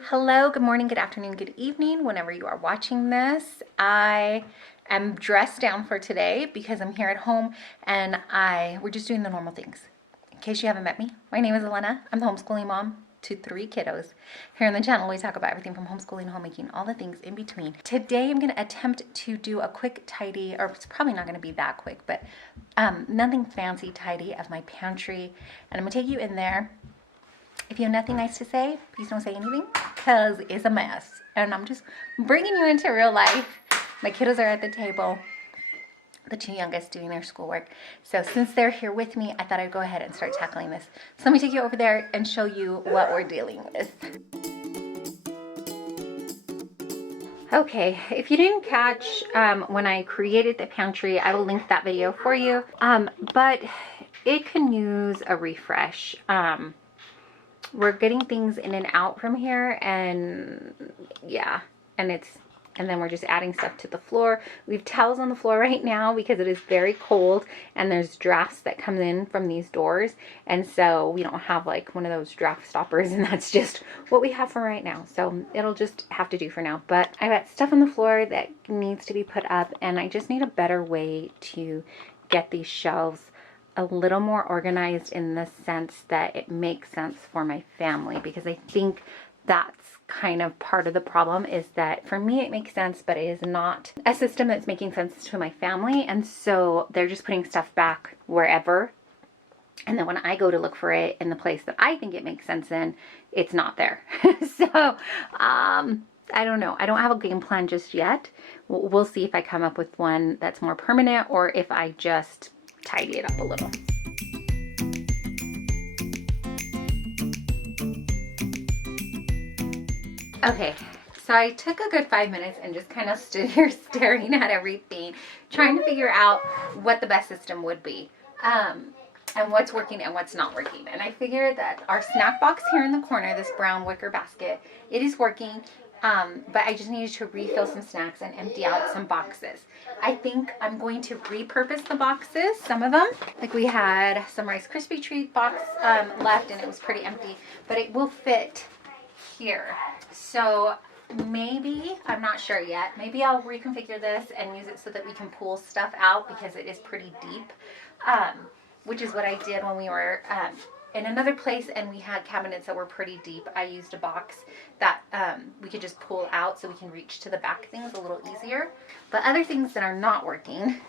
Hello, good morning, good afternoon, good evening, whenever you are watching this. I am dressed down for today because I'm here at home and we're just doing the normal things. In case you haven't met me, my name is Elena. I'm the homeschooling mom to 3 kiddos. Here on the channel, we talk about everything from homeschooling, homemaking, all the things in between. Today, I'm going to attempt to do a quick tidy, or it's probably not going to be that quick, but nothing fancy tidy of my pantry. And I'm going to take you in there. If you have nothing nice to say, please don't say anything because it's a mess. And I'm just bringing you into real life. My kiddos are at the table, the 2 youngest doing their schoolwork. So since they're here with me, I thought I'd go ahead and start tackling this. So let me take you over there and show you what we're dealing with. Okay, if you didn't catch when I created the pantry, I will link that video for you. But it can use a refresh. We're getting things in and out from here, and yeah, and then we're just adding stuff to the floor. We have towels on the floor right now because it is very cold, and there's drafts that come in from these doors, and so we don't have like one of those draft stoppers, and that's just what we have for right now. So it'll just have to do for now. But I got stuff on the floor that needs to be put up, and I just need a better way to get these shelves a little more organized in the sense that it makes sense for my family, because I think that's kind of part of the problem, is that for me it makes sense, but it is not a system that's making sense to my family, and so they're just putting stuff back wherever, and then when I go to look for it in the place that I think it makes sense in, it's not there. So I don't know. I don't have a game plan just yet. We'll see if I come up with one that's more permanent or if I just tidy it up a little. Okay, so I took a good 5 minutes and just kind of stood here staring at everything, trying to figure out what the best system would be, and what's working and what's not working. And I figured that our snack box here in the corner, this brown wicker basket, it is working. But I just needed to refill some snacks and empty out some boxes. I think I'm going to repurpose the boxes, some of them. Like we had some Rice Krispie treat box left, and it was pretty empty, but it will fit here. So maybe, I'm not sure yet, maybe I'll reconfigure this and use it so that we can pull stuff out, because it is pretty deep, which is what I did when we were in another place and we had cabinets that were pretty deep. I used a box that we could just pull out so we can reach to the back things a little easier. But other things that are not working,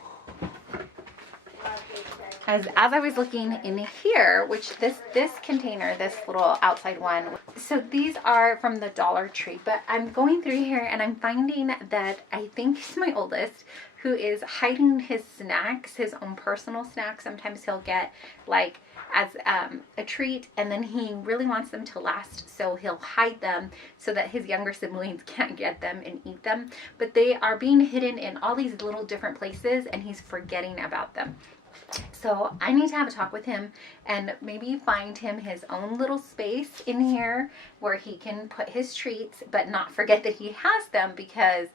as I was looking in here, which this container, this little outside one, so these are from the Dollar Tree, but I'm going through here and I'm finding that I think he's my oldest, who is hiding his snacks, his own personal snacks. Sometimes he'll get like as a treat, and then he really wants them to last, so he'll hide them so that his younger siblings can't get them and eat them. But they are being hidden in all these little different places, and he's forgetting about them. So I need to have a talk with him and maybe find him his own little space in here where he can put his treats, but not forget that he has them, because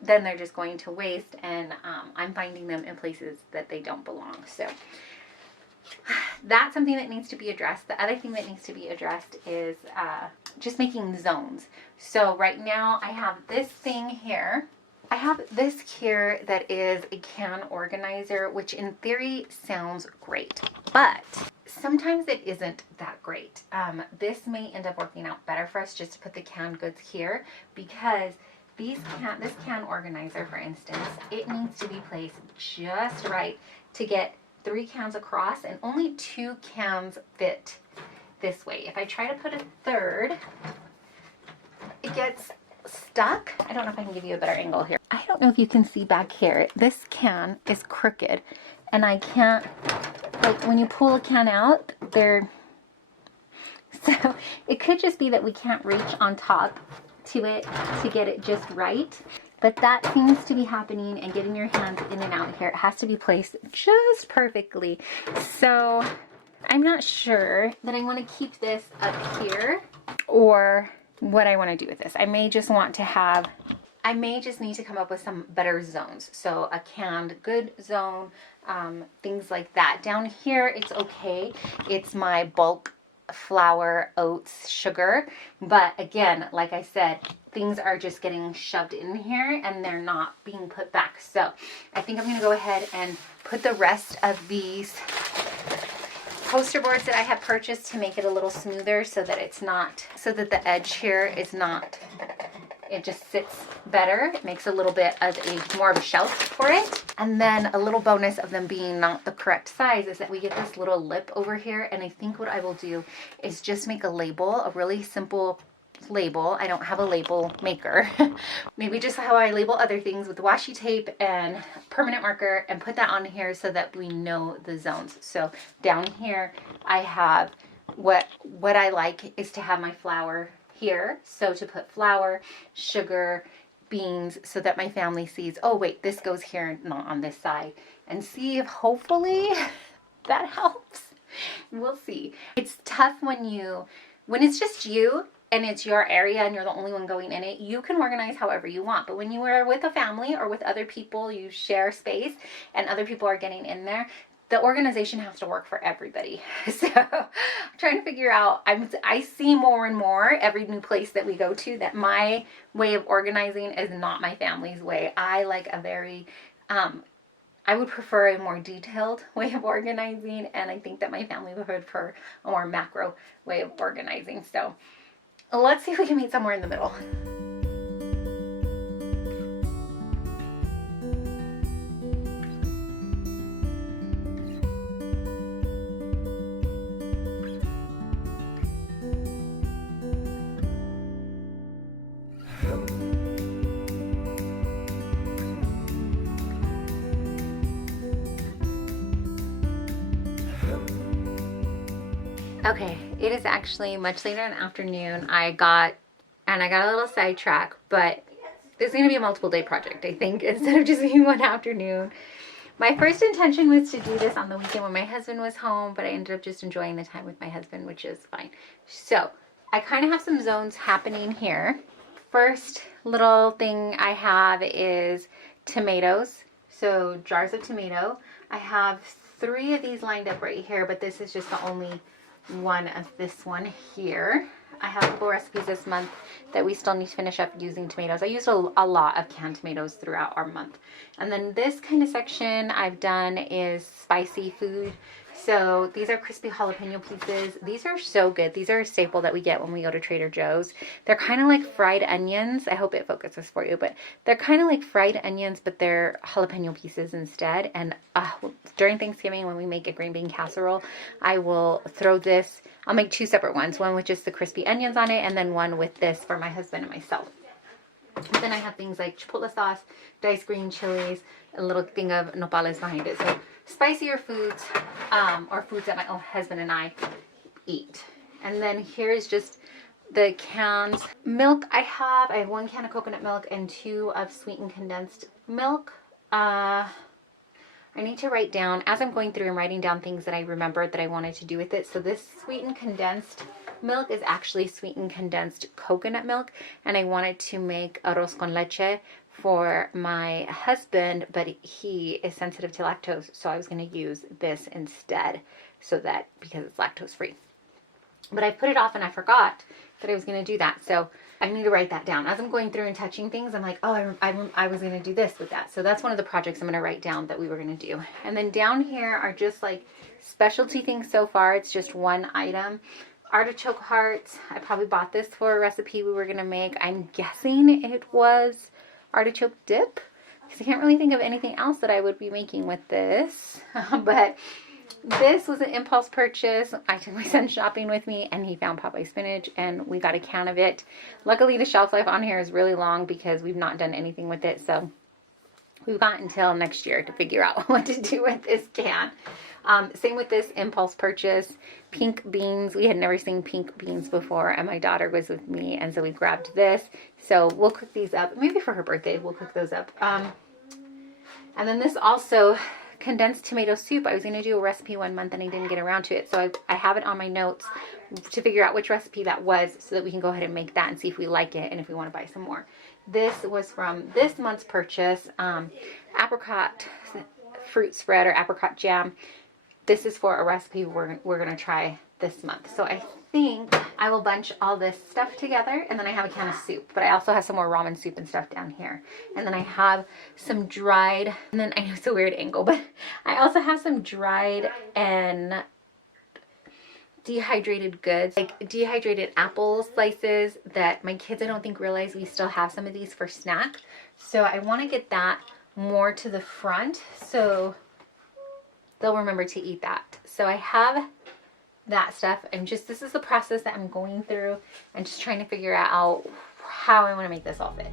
then they're just going to waste, and I'm finding them in places that they don't belong. So that's something that needs to be addressed. The other thing that needs to be addressed is just making zones. So right now I have this thing here. I have this here that is a can organizer, which in theory sounds great, but sometimes it isn't that great. This may end up working out better for us just to put the canned goods here, because this can organizer, for instance, it needs to be placed just right to get 3 cans across, and only 2 cans fit this way. If I try to put a third, it gets stuck. I don't know if I can give you a better angle here. I don't know if you can see back here. This can is crooked, and I can't, like when you pull a can out, so it could just be that we can't reach on top to it to get it just right. But that seems to be happening, and getting your hands in and out here, it has to be placed just perfectly. So I'm not sure that I want to keep this up here or what I want to do with this. I may just need to come up with some better zones. So a canned good zone, things like that. Down here, it's okay. It's my bulk flour, oats, sugar. But again, like I said, things are just getting shoved in here and they're not being put back. So I think I'm going to go ahead and put the rest of these poster boards that I have purchased to make it a little smoother so that it's not, so that the edge here is not, it just sits better. It makes a little bit of more of a shelf for it. And then a little bonus of them being not the correct size is that we get this little lip over here. And I think what I will do is just make a label, a really simple label. I don't have a label maker. Maybe just how I label other things with washi tape and permanent marker, and put that on here so that we know the zones. So down here I have what I like is to have my flour here. So to put flour, sugar, beans, so that my family sees, oh wait, this goes here, not on this side. And see if hopefully that helps. We'll see. It's tough when it's just you and it's your area and you're the only one going in it. You can organize however you want. But when you are with a family or with other people, you share space and other people are getting in there, the organization has to work for everybody. So I'm trying to figure out, I see more and more every new place that we go to that my way of organizing is not my family's way. I like a very, I would prefer a more detailed way of organizing, and I think that my family would prefer a more macro way of organizing. So let's see if we can meet somewhere in the middle. Okay, it is actually much later in the afternoon. I got a little sidetracked, but it's going to be a multiple day project, I think, instead of just being one afternoon. My first intention was to do this on the weekend when my husband was home, but I ended up just enjoying the time with my husband, which is fine. So I kind of have some zones happening here. First little thing I have is tomatoes. So jars of tomato. I have 3 of these lined up right here, but this is just the only one of this one here. I have a couple recipes this month that we still need to finish up using tomatoes. I used a lot of canned tomatoes throughout our month. And then this kind of section I've done is spicy food. So these are crispy jalapeno pieces. These are so good. These are a staple that we get when we go to Trader Joe's. They're kind of like fried onions. I hope it focuses for you, but they're kind of like fried onions, but they're jalapeno pieces instead. And during Thanksgiving, when we make a green bean casserole, I will throw this. I'll make 2 separate ones, one with just the crispy onions on it, and then one with this for my husband and myself. And then I have things like chipotle sauce, diced green chilies, a little thing of nopales behind it. So spicier foods, or foods that my own husband and I eat. And then here's just the cans. Milk I have 1 can of coconut milk and 2 of sweetened condensed milk. I need to write down, as I'm going through, I'm writing down things that I remembered that I wanted to do with it. So this sweetened condensed milk is actually sweetened condensed coconut milk, and I wanted to make arroz con leche for my husband, but he is sensitive to lactose, so I was going to use this instead, so that, because it's lactose free. But I put it off and I forgot that I was going to do that, so I need to write that down. As I'm going through and touching things, I'm like, oh, I was going to do this with that. So that's one of the projects I'm going to write down that we were going to do. And then down here are just like specialty things so far. It's just one item. Artichoke hearts. I probably bought this for a recipe we were going to make. I'm guessing it was artichoke dip, because I can't really think of anything else that I would be making with this. But this was an impulse purchase. I took my son shopping with me and he found Popeye spinach and we got a can of it. Luckily the shelf life on here is really long because we've not done anything with it. So we've got until next year to figure out what to do with this can. Same with this impulse purchase. Pink beans. We had never seen pink beans before and my daughter was with me, and so we grabbed this. So we'll cook these up. Maybe for her birthday we'll cook those up. And then this also, condensed tomato soup. I was going to do a recipe one month and I didn't get around to it. So I have it on my notes to figure out which recipe that was so that we can go ahead and make that and see if we like it and if we want to buy some more. This was from this month's purchase. Apricot fruit spread or apricot jam. This is for a recipe we're going to try this month. So I think I will bunch all this stuff together, and then I have a can of soup, but I also have some more ramen soup and stuff down here. And then I have some dried, and then I know it's a weird angle, but I also have some dried and dehydrated goods, like dehydrated apple slices that my kids I don't think realize we still have some of these for snack. So I want to get that more to the front so they'll remember to eat that. So I have that stuff. This is the process that I'm going through and just trying to figure out how I want to make this all fit.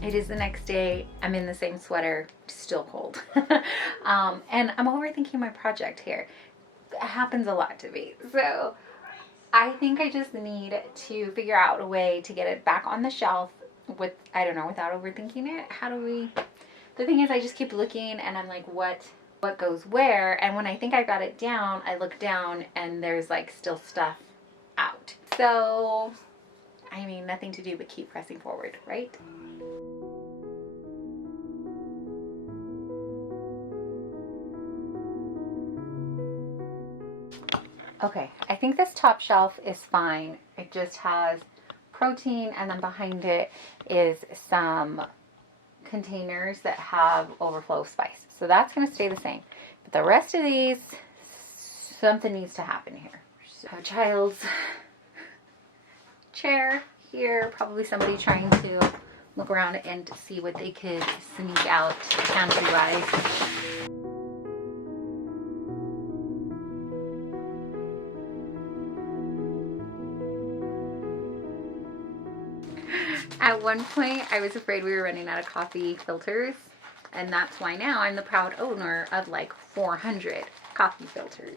It is the next day. I'm in the same sweater, still cold. And I'm overthinking my project here. It happens a lot to me. So I think I just need to figure out a way to get it back on the shelf with, I don't know, without overthinking it. The thing is I just keep looking and I'm like, what goes where? And when I think I got it down, I look down and there's like still stuff out. So, I mean, nothing to do but keep pressing forward, right? Okay, I think this top shelf is fine. It just has protein, and then behind it is some containers that have overflow spice. So that's going to stay the same. But the rest of these, something needs to happen here. So child's chair here, probably somebody trying to look around and see what they could sneak out pantry-wise. At one point, I was afraid we were running out of coffee filters, and that's why now I'm the proud owner of like 400 coffee filters.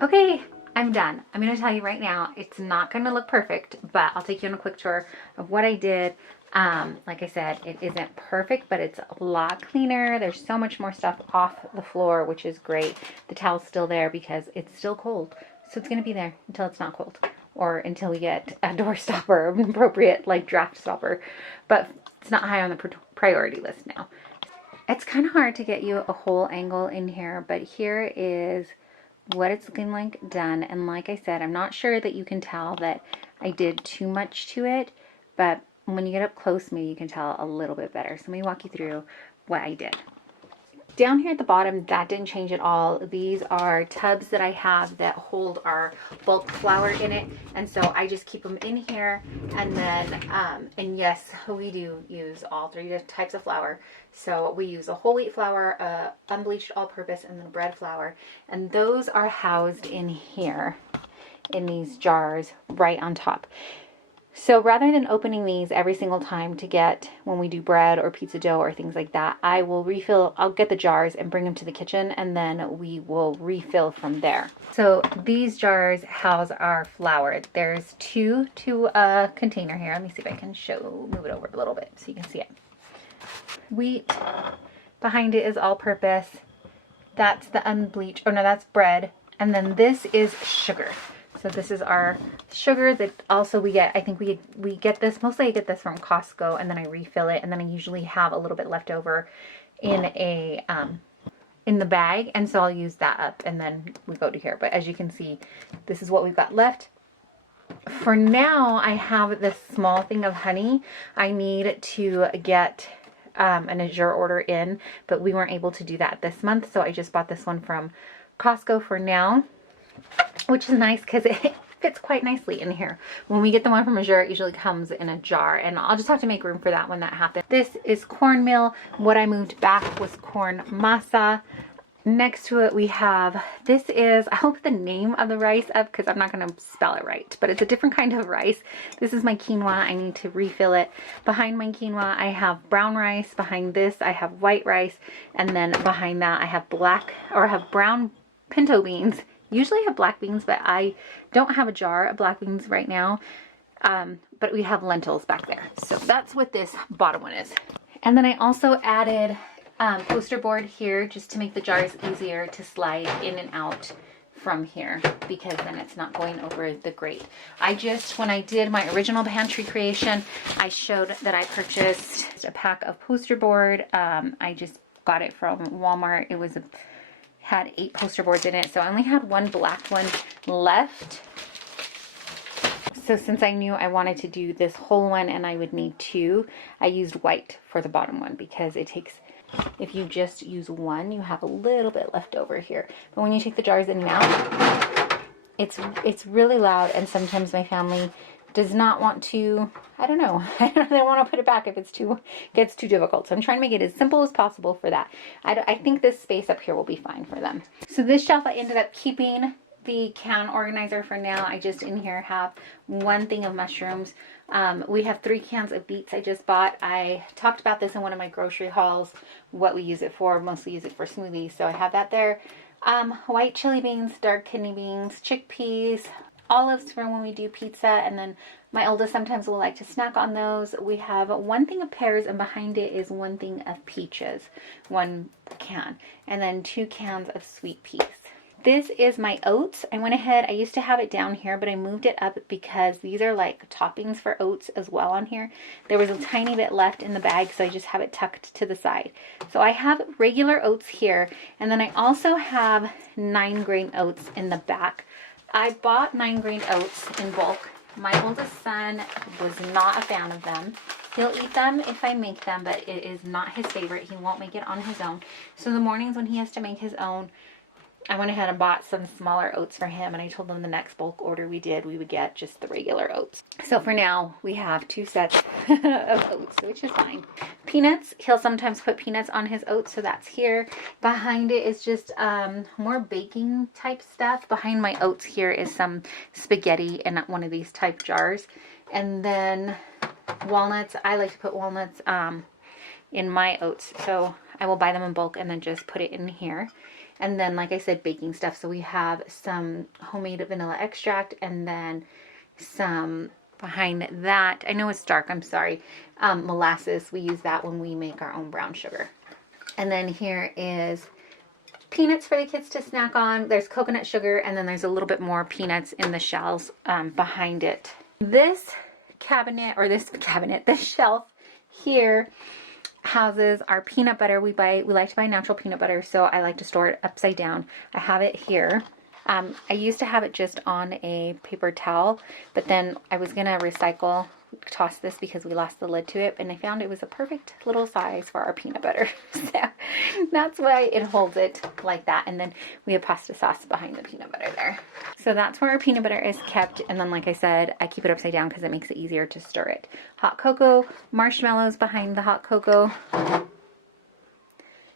Okay, I'm done. I'm going to tell you right now, it's not going to look perfect, but I'll take you on a quick tour of what I did. Like I said, it isn't perfect, but it's a lot cleaner. There's so much more stuff off the floor, which is great. The towel's still there because it's still cold. So it's going to be there until it's not cold, or until we get a door stopper, appropriate like draft stopper, but it's not high on the priority list now. It's kind of hard to get you a whole angle in here, but here is what it's looking like done. And like I said, I'm not sure that you can tell that I did too much to it, but when you get up close, maybe you can tell a little bit better. So let me walk you through what I did. Down here at the bottom, that didn't change at all. These are tubs that I have that hold our bulk flour in it. And so I just keep them in here. And then, and yes, we do use all three types of flour. So we use a whole wheat flour, unbleached all-purpose, and then bread flour. And those are housed in here in these jars right on top. So rather than opening these every single time to get when we do bread or pizza dough or things like that, I will refill, I'll get the jars and bring them to the kitchen, and then we will refill from there. So these jars house our flour. There's two to a container here. Let me see if I can move it over a little bit so you can see it. Wheat, behind it is all purpose. That's the unbleached, oh no, that's bread. And then this is sugar. So this is our sugar that also we get, I think we get this, mostly I get this from Costco, and then I refill it, and then I usually have a little bit left over in a, in the bag, and so I'll use that up, and then we go to here. But as you can see, this is what we've got left. For now, I have this small thing of honey. I need to get an Azure order in, but we weren't able to do that this month, so I just bought this one from Costco for now, which is nice because it fits quite nicely in here. When we get the one from Azure, it usually comes in a jar, and I'll just have to make room for that when that happens. This is cornmeal. What I moved back was corn masa. Next to it we have, this is, I hope the name of the rice up because I'm not going to spell it right, but it's a different kind of rice. This is my quinoa. I need to refill it. Behind my quinoa I have brown rice. Behind this I have white rice, and then behind that I have brown pinto beans. Usually I have black beans, but I don't have a jar of black beans right now. But we have lentils back there. So that's what this bottom one is. And then I also added poster board here just to make the jars easier to slide in and out from here, because then it's not going over the grate. When I did my original pantry creation, I showed that I purchased a pack of poster board. I just got it from Walmart. It had 8 poster boards in it, so I only had one black one left. So since I knew I wanted to do this whole one and I would need 2, I used white for the bottom one, because it takes, if you just use one, you have a little bit left over here. But when you take the jars in and out, it's really loud, and sometimes my family does not want to, I don't know, they want to put it back if it's gets too difficult. So I'm trying to make it as simple as possible for that. I think this space up here will be fine for them. So this shelf I ended up keeping the can organizer for now. I just in here have one thing of mushrooms. We have 3 cans of beets I just bought. I talked about this in one of my grocery hauls, what we use it for. Mostly use it for smoothies, so I have that there. White chili beans, dark kidney beans, chickpeas, olives for when we do pizza, and then my oldest sometimes will like to snack on those. We have 1 thing of pears, and behind it is 1 thing of peaches, 1 can, and then 2 cans of sweet peas. This is my oats. I went ahead, I used to have it down here, but I moved it up because these are like toppings for oats as well on here. There was a tiny bit left in the bag, so I just have it tucked to the side. So I have regular oats here, and then I also have 9-grain oats in the back. I bought 9-grain oats in bulk. My oldest son was not a fan of them. He'll eat them if I make them, but it is not his favorite. He won't make it on his own. So the mornings when he has to make his own, I went ahead and bought some smaller oats for him, and I told him the next bulk order we did, we would get just the regular oats. So for now, we have 2 sets of oats, which is fine. Peanuts, he'll sometimes put peanuts on his oats, so that's here. Behind it is just more baking type stuff. Behind my oats here is some spaghetti in one of these type jars. And then walnuts, I like to put walnuts in my oats, so I will buy them in bulk and then just put it in here. And then, like I said, baking stuff. So we have some homemade vanilla extract, and then some behind that. I know it's dark, I'm sorry. Molasses. We use that when we make our own brown sugar. And then here is peanuts for the kids to snack on. There's coconut sugar, and then there's a little bit more peanuts in the shells behind it. This shelf here houses our peanut butter. We like to buy natural peanut butter, so I like to store it upside down. I have it here. I used to have it just on a paper towel, but then I was gonna toss this because we lost the lid to it, and I found it was a perfect little size for our peanut butter. So that's why it holds it like that. And then we have pasta sauce behind the peanut butter there. So that's where our peanut butter is kept. And then, like I said, I keep it upside down because it makes it easier to stir it. Hot cocoa, marshmallows behind the hot cocoa.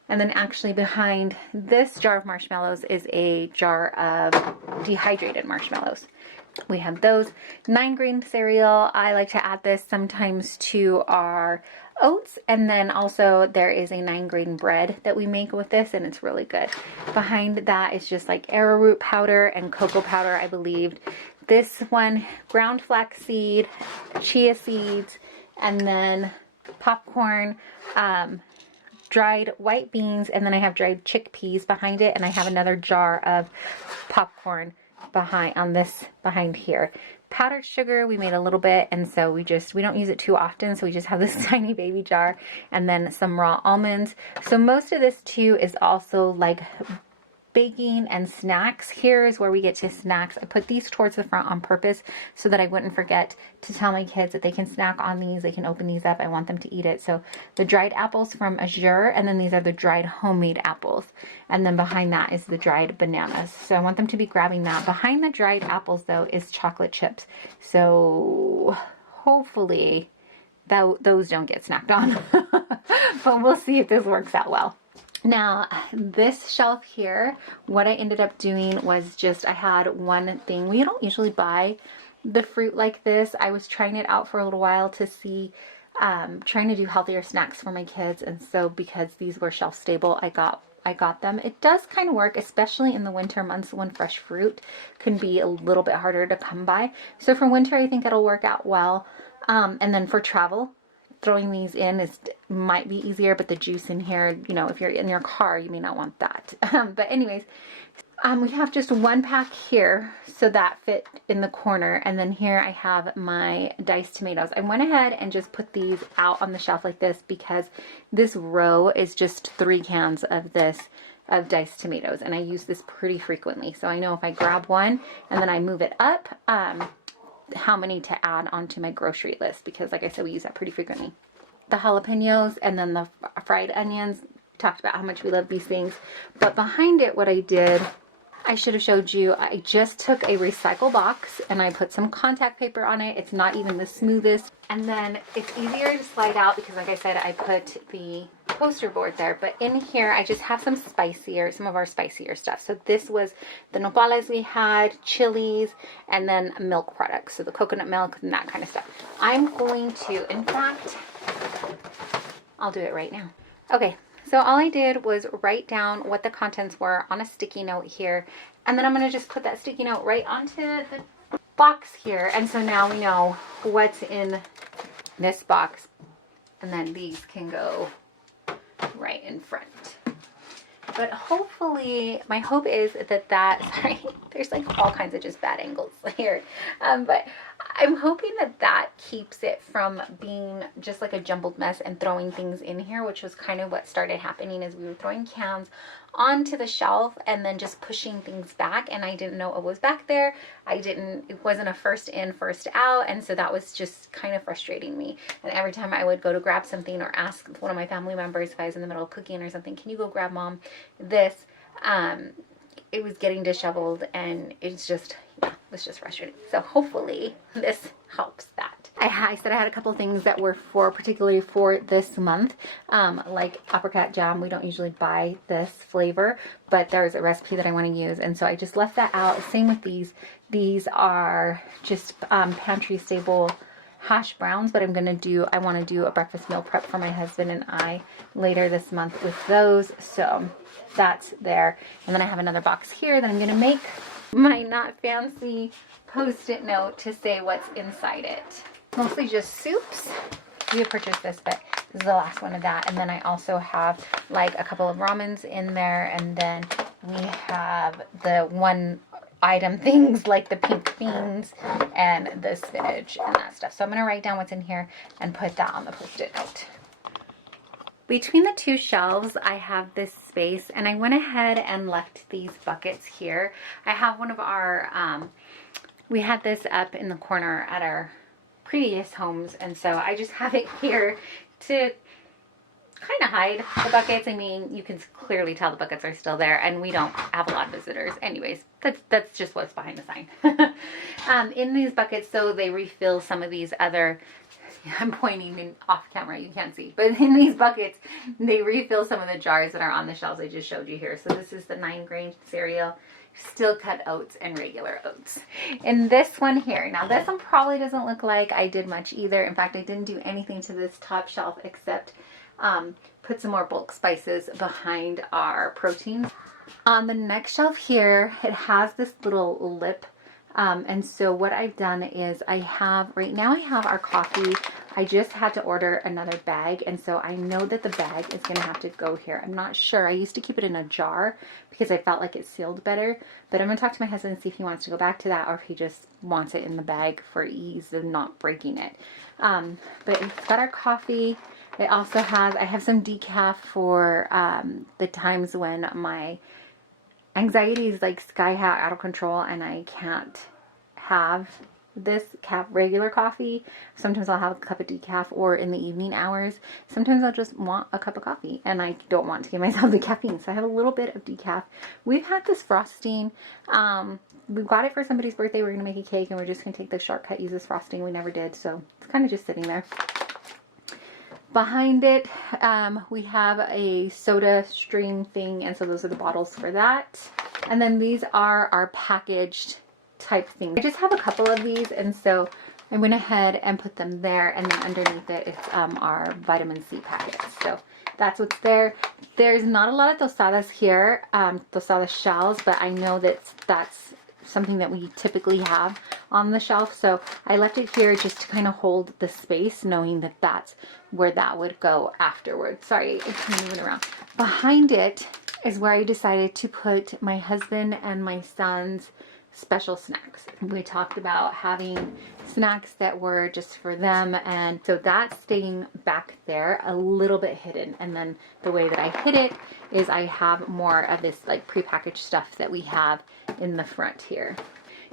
And then actually behind this jar of marshmallows is a jar of dehydrated marshmallows. We have those. 9-grain cereal. I like to add this sometimes to our oats. And then also there is a 9-grain bread that we make with this, and it's really good. Behind that is just like arrowroot powder and cocoa powder, I believe. This one, ground flaxseed, chia seeds, and then popcorn, dried white beans, and then I have dried chickpeas behind it, and I have another jar of popcorn behind here. Powdered sugar, we made a little bit, and so we don't use it too often, so we just have this tiny baby jar, and then some raw almonds. So most of this too is also like baking and snacks. Here is where we get to snacks. I put these towards the front on purpose so that I wouldn't forget to tell my kids that they can snack on these. They can open these up. I want them to eat it. So the dried apples from Azure, and then these are the dried homemade apples. And then behind that is the dried bananas. So I want them to be grabbing that. Behind the dried apples though is chocolate chips. So hopefully those don't get snacked on. But we'll see if this works out well. Now, this shelf here, what I ended up doing was just, I had one thing. We don't usually buy the fruit like this. I was trying it out for a little while to see, trying to do healthier snacks for my kids. And so because these were shelf stable, I got them. It does kind of work, especially in the winter months when fresh fruit can be a little bit harder to come by. So for winter, I think it'll work out well. And then for travel, throwing these in might be easier, but the juice in here, you know, if you're in your car, you may not want that. But anyways, we have just one pack here, so that fit in the corner. And then here I have my diced tomatoes. I went ahead and just put these out on the shelf like this because this row is just 3 cans of diced tomatoes, and I use this pretty frequently. So I know if I grab one and then I move it up, how many to add onto my grocery list, because like I said, we use that pretty frequently. The jalapenos and then the fried onions, we talked about how much we love these things. But behind it, what I did, I should have showed you, I just took a recycle box and I put some contact paper on it. It's not even the smoothest. And then it's easier to slide out because like I said, I put the poster board there. But in here, I just have some of our spicier stuff. So this was the nopales we had, chilies, and then milk products. So the coconut milk and that kind of stuff. I'm going to, in fact, I'll do it right now. Okay. So all I did was write down what the contents were on a sticky note here. And then I'm going to just put that sticky note right onto the box here. And so now we know what's in this box. And then these can go right in front. But hopefully, my hope is that, sorry, there's like all kinds of just bad angles here. But I'm hoping that keeps it from being just like a jumbled mess and throwing things in here, which was kind of what started happening as we were throwing cans onto the shelf and then just pushing things back, and I didn't know what was back there. It wasn't a first in, first out, and so that was just kind of frustrating me. And every time I would go to grab something or ask one of my family members if I was in the middle of cooking or something, can you go grab mom this? It was getting disheveled, and it's just, yeah, it's just frustrating. So hopefully this helps that. I said I had a couple things that were particularly for this month, like apricot jam. We don't usually buy this flavor, but there's a recipe that I want to use, and so I just left that out. Same with these. These are just pantry stable hash browns, but I want to do a breakfast meal prep for my husband and I later this month with those. So that's there. And then I have another box here that I'm going to make my not fancy post-it note to say what's inside it. Mostly just soups. We have purchased this, but this is the last one of that. And then I also have like a couple of ramens in there. And then we have the one item things like the pink beans and the spinach and that stuff. So I'm going to write down what's in here and put that on the post-it note. Between the two shelves, I have this space, and I went ahead and left these buckets here. I have one of our, we had this up in the corner at our previous homes, and so I just have it here to kind of hide the buckets. I mean, you can clearly tell the buckets are still there, and we don't have a lot of visitors. Anyways, that's just what's behind the sign. In these buckets, so they refill some of these other, I'm pointing in off camera, you can't see, but in these buckets, they refill some of the jars that are on the shelves I just showed you here. So this is the 9-grain cereal, still cut oats, and regular oats. In this one here, now this one probably doesn't look like I did much either. In fact, I didn't do anything to this top shelf except put some more bulk spices behind our proteins. On the next shelf here, it has this little lip. And so what I've done is right now I have our coffee I just had to order another bag, and so I know that the bag is going to have to go here. I'm not sure. I used to keep it in a jar because I felt like it sealed better, but I'm going to talk to my husband and see if he wants to go back to that or if he just wants it in the bag for ease of not breaking it. But it's got our coffee. It also has, I have some decaf for the times when my anxiety is like sky high out of control and I can't have this regular coffee. Sometimes I'll have a cup of decaf, or in the evening hours sometimes I'll just want a cup of coffee and I don't want to give myself the caffeine, so I have a little bit of decaf. We've had this frosting, we got it for somebody's birthday. We're gonna make a cake and we're just gonna take the shortcut, use this frosting. We never did, so it's kind of just sitting there. Behind it, we have a soda stream thing, and so those are the bottles for that. And then these are our packaged type things. I just have a couple of these, and so I went ahead and put them there, and then underneath it, it's our vitamin C packets. So that's what's there. There's not a lot of tostadas here, tostada shells, but I know that that's something that we typically have on the shelf, so I left it here just to kind of hold the space, knowing that that's where that would go afterwards. Sorry, it's moving around. Behind it is where I decided to put my husband and my son's special snacks. We talked about having snacks that were just for them, and so that's staying back there a little bit hidden. And then the way that I hid it is I have more of this like prepackaged stuff that we have in the front here.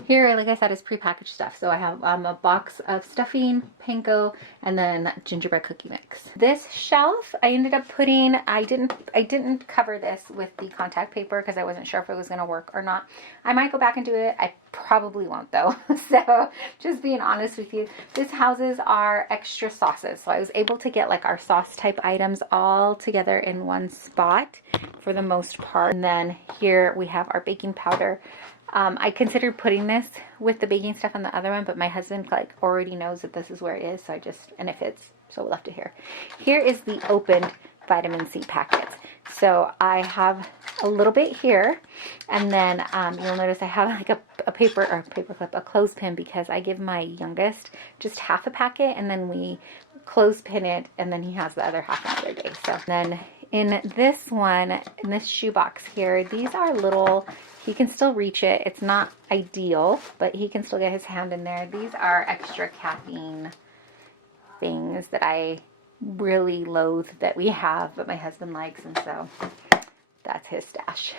Here, like I said, is prepackaged stuff. So I have a box of stuffing, panko, and then gingerbread cookie mix. This shelf, I ended up putting, I didn't cover this with the contact paper because I wasn't sure if it was going to work or not. I might go back and do it. I probably won't though. So just being honest with you, this houses our extra sauces. So I was able to get like our sauce type items all together in one spot for the most part. And then here we have our baking powder. I considered putting this with the baking stuff on the other one, but my husband like already knows that this is where it is, so and it fits, so we left it here. Here is the opened vitamin C packets. So I have a little bit here, and then you'll notice I have like a paper clip, a clothespin, because I give my youngest just half a packet, and then we clothespin it, and then he has the other half another day. So then in this one, in this shoebox here, these are little, he can still reach it. It's not ideal, but he can still get his hand in there. These are extra caffeine things that I really loathe that we have, but my husband likes, and so that's his stash.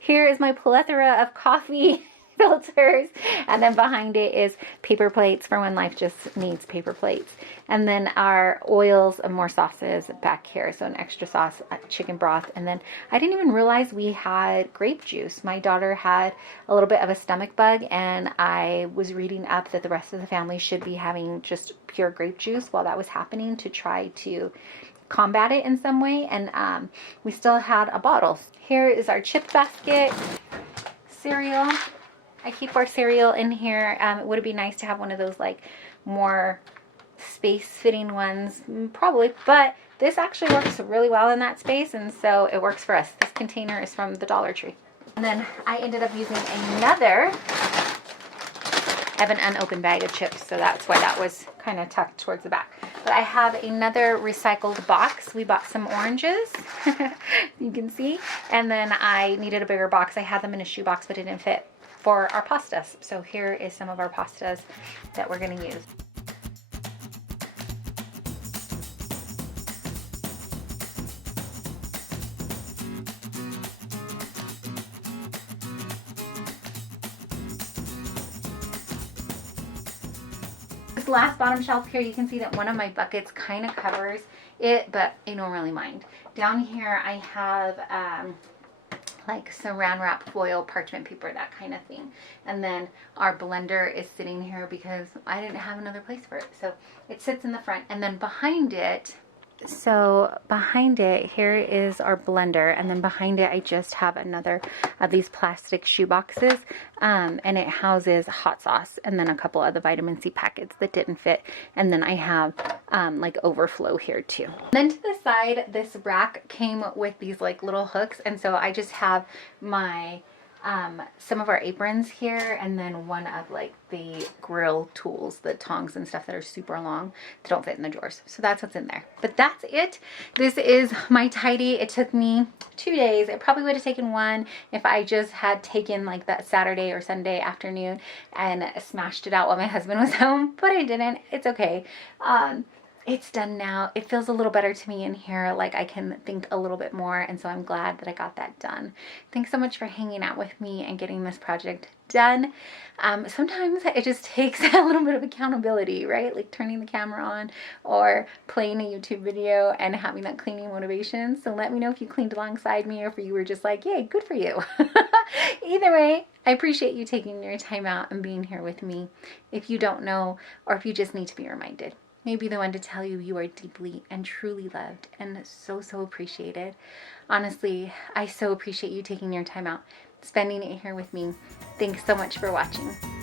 Here is my plethora of coffee filters, and then behind it is paper plates for when life just needs paper plates, and then our oils and more sauces back here. So an extra sauce, chicken broth, and then I didn't even realize we had grape juice. My daughter had a little bit of a stomach bug, and I was reading up that the rest of the family should be having just pure grape juice while that was happening to try to combat it in some way, and we still had a bottle. Here is our chip basket, cereal. I keep our cereal in here. It would be nice to have one of those like more space-fitting ones, probably, but this actually works really well in that space, and so it works for us. This container is from the Dollar Tree. And then I ended up using another, I have an unopened bag of chips, so that's why that was kind of tucked towards the back. But I have another recycled box. We bought some oranges, you can see, and then I needed a bigger box. I had them in a shoebox, but it didn't fit for our pastas. So here is some of our pastas that we're going to use. This last bottom shelf here, you can see that one of my buckets kind of covers it, but I don't really mind. Down here I have like saran wrap, foil, parchment paper, that kind of thing. And then our blender is sitting here because I didn't have another place for it. So it sits in the front, and then behind it, here is our blender, and then behind it I just have another of these plastic shoe boxes, and it houses hot sauce and then a couple of the vitamin C packets that didn't fit, and then I have like overflow here too. Then to the side, this rack came with these like little hooks, and so I just have my some of our aprons here, and then one of like the grill tools, the tongs and stuff that are super long that don't fit in the drawers. So that's what's in there. But that's it. This is my tidy. It took me 2 days. It probably would have taken one if I just had taken like that Saturday or Sunday afternoon and smashed it out while my husband was home, but I didn't. It's okay. It's done now. It feels a little better to me in here, like I can think a little bit more, and so I'm glad that I got that done. Thanks so much for hanging out with me and getting this project done. Sometimes it just takes a little bit of accountability, right? Like turning the camera on or playing a YouTube video and having that cleaning motivation. So let me know if you cleaned alongside me or if you were just like, yay, good for you. Either way, I appreciate you taking your time out and being here with me. If you don't know, or if you just need to be reminded, maybe the one to tell you you are deeply and truly loved and so, so appreciated. Honestly, I so appreciate you taking your time out, spending it here with me. Thanks so much for watching.